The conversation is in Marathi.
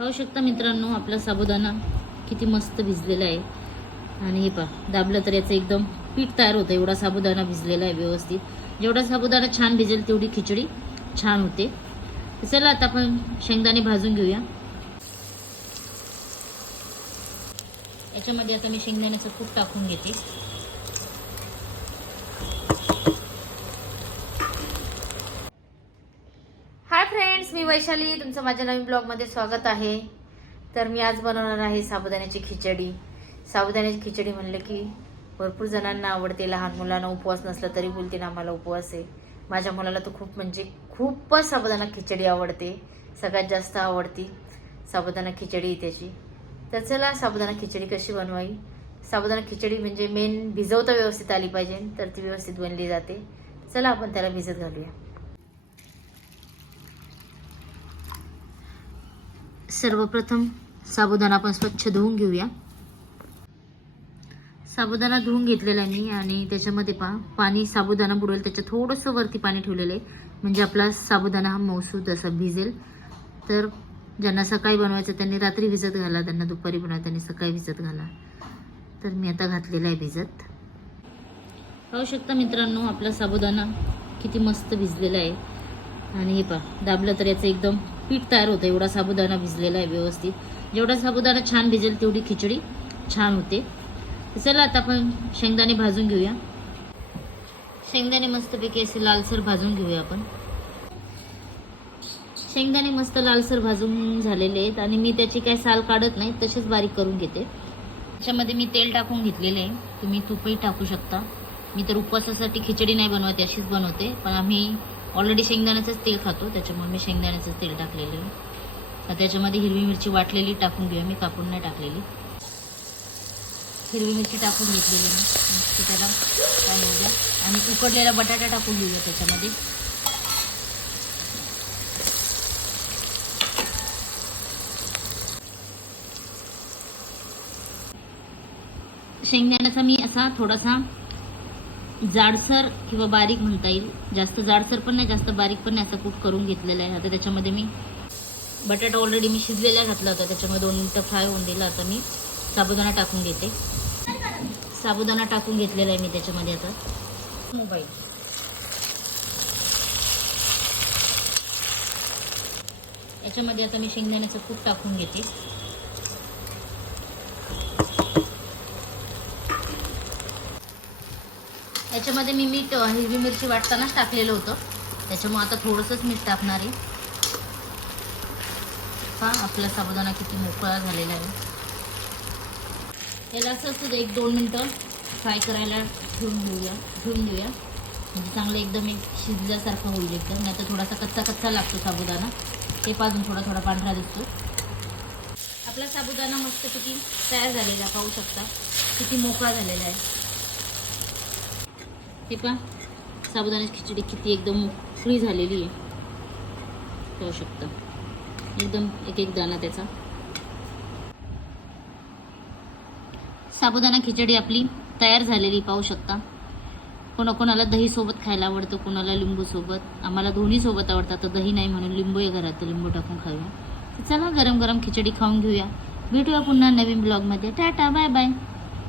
पाहू शकता मित्रांनो आपला साबुदाणा किती मस्त भिजलेला आहे. आणि हे पहा दाबलं तर याचं एकदम पीठ तयार होतं. एवढा साबुदाणा भिजलेला आहे व्यवस्थित. जेवढा साबुदाणा छान भिजेल तेवढी खिचडी छान होते. चला आता आपण शेंगदाणे भाजून घेऊया. याच्यामध्ये आता मी शेंगदाण्याचं कूट टाकून घेते. वैशाली तुमचं माझ्या नवीन ब्लॉगमध्ये स्वागत आहे. तर मी आज बनवणार आहे साबुदाण्याची खिचडी. साबुदाण्याची खिचडी म्हणलं की भरपूर जणांना आवडते लहान मुलांना उपवास नसला तरी बोलते ना आम्हाला उपवास आहे. माझ्या मुलाला तर खूप म्हणजे खूपच साबुदाणा खिचडी आवडते. सगळ्यात जास्त आवडती साबुदाणा खिचडी त्याची. तर चला साबुदाणा खिचडी कशी बनवावी? साबुदाणा खिचडी म्हणजे मेन भिजवता व्यवस्थित आली पाहिजे तर ती व्यवस्थित बनली जाते. चला आपण त्याला भिजत घालूया. सर्वप्रथम साबुदाणा आपण स्वच्छ धुवून घेऊया. साबुदाणा धुवून घेतलेला आहे मी आणि त्याच्यामध्ये पहा पाणी साबुदाणा बुडेल त्याच्या थोडंसं वरती पाणी ठेवलेलं आहे. म्हणजे आपला साबुदाणा हा मौसूद असा भिजेल. तर ज्यांना सकाळी बनवायचं त्यांनी रात्री भिजत घाला त्यांना दुपारी बनवायचं त्यांनी सकाळी भिजत घाला. तर मी आता घातलेला आहे भिजत. पाहू शकता मित्रांनो आपला साबुदाणा किती मस्त भिजलेला आहे. आणि हे पहा दाबलं तर याचं एकदम पीठ तयार होतं. एवढा साबुदाणा भिजलेला आहे व्यवस्थित. जेवढा साबुदाणा छान भिजेल तेवढी खिचडी छान होते. चला आता आपण शेंगदाणे भाजून घेऊया. शेंगदाणे मस्तपैकी असे लालसर भाजून घेऊया आपण. शेंगदाणे मस्त लालसर भाजून झालेले आहेत आणि मी त्याची काही साल काढत नाही तसेच बारीक करून घेते. त्याच्यामध्ये मी तेल टाकून घेतलेले आहे. तुम्ही तुपही टाकू शकता. मी तर उपवासासाठी खिचडी नाही बनवते अशीच बनवते. पण आम्ही ऑलरेडी शेंगदाण्याचंच तेल खातो त्याच्यामुळे मी शेंगदाण्याचं तेल टाकलेलं आहे. तर त्याच्यामध्ये हिरवी मिरची वाटलेली टाकून घेऊया. मी कापून नाही टाकलेली. हिरवी मिरची टाकून घेतलेली मी. त्याला काय होऊ द्या. आणि उकडलेला बटाटा टाकून घेऊया त्याच्यामध्ये. शेंगदाण्याचा मी असा थोडासा जाडसर किंवा बारीक म्हणता येईल. जास्त जाडसर पण नाही जास्त बारीक पण नाही असं कूट करून घेतलेलं आहे. आता त्याच्यामध्ये मी बटाटा ऑलरेडी मी शिजलेला घातला होता. त्याच्यामध्ये दोन मिनटं फ्राय होऊन दिला. आता मी साबुदाणा टाकून घेते. साबुदाणा टाकून घेतलेला आहे मी त्याच्यामध्ये आता. मोबाईल. याच्यामध्ये आता मी शेंगदाण्याचं कूट टाकून घेते. याच्यामध्ये मी मीठ हिरवी मिरची वाटतानाच टाकलेलं होतं. त्याच्यामुळे आता थोडंसंच मीठ टाकणार आहे. हा आपला साबुदाणा किती मोकळा झालेला आहे. याला असं असतं एक दोन मिनटं फ्राय करायला ठेवून घेऊया ठेवून देऊया म्हणजे चांगलं एकदम एक शिजल्यासारखं होईल एकदम. नाही तर थोडासा कच्चा कच्चा लागतो साबुदाणा. ते पाजून थोडा थोडा पांढरा दिसतो. आपला साबुदाणा मस्तपैकी तयार झालेला पाहू शकता. किती मोकळा झालेला आहे. हे पहा. साबुदाण्याची खिचडी किती एकदम मोकळी झालेली आहे. पाहू शकता. एकदम एक एक दाणा त्याचा. साबुदाणा खिचडी आपली तयार झालेली पाहू शकता. कोणाकोणाला दही सोबत खायला आवडतं कोणाला लिंबू सोबत. आम्हाला दोन्ही सोबत आवडतं तर दही नाही म्हणून लिंबू आहे घरात लिंबू टाकून खाऊया. तर चला गरम गरम खिचडी खाऊन घेऊया. भेटूया पुन्हा नवीन ब्लॉगमध्ये टाटा बाय बाय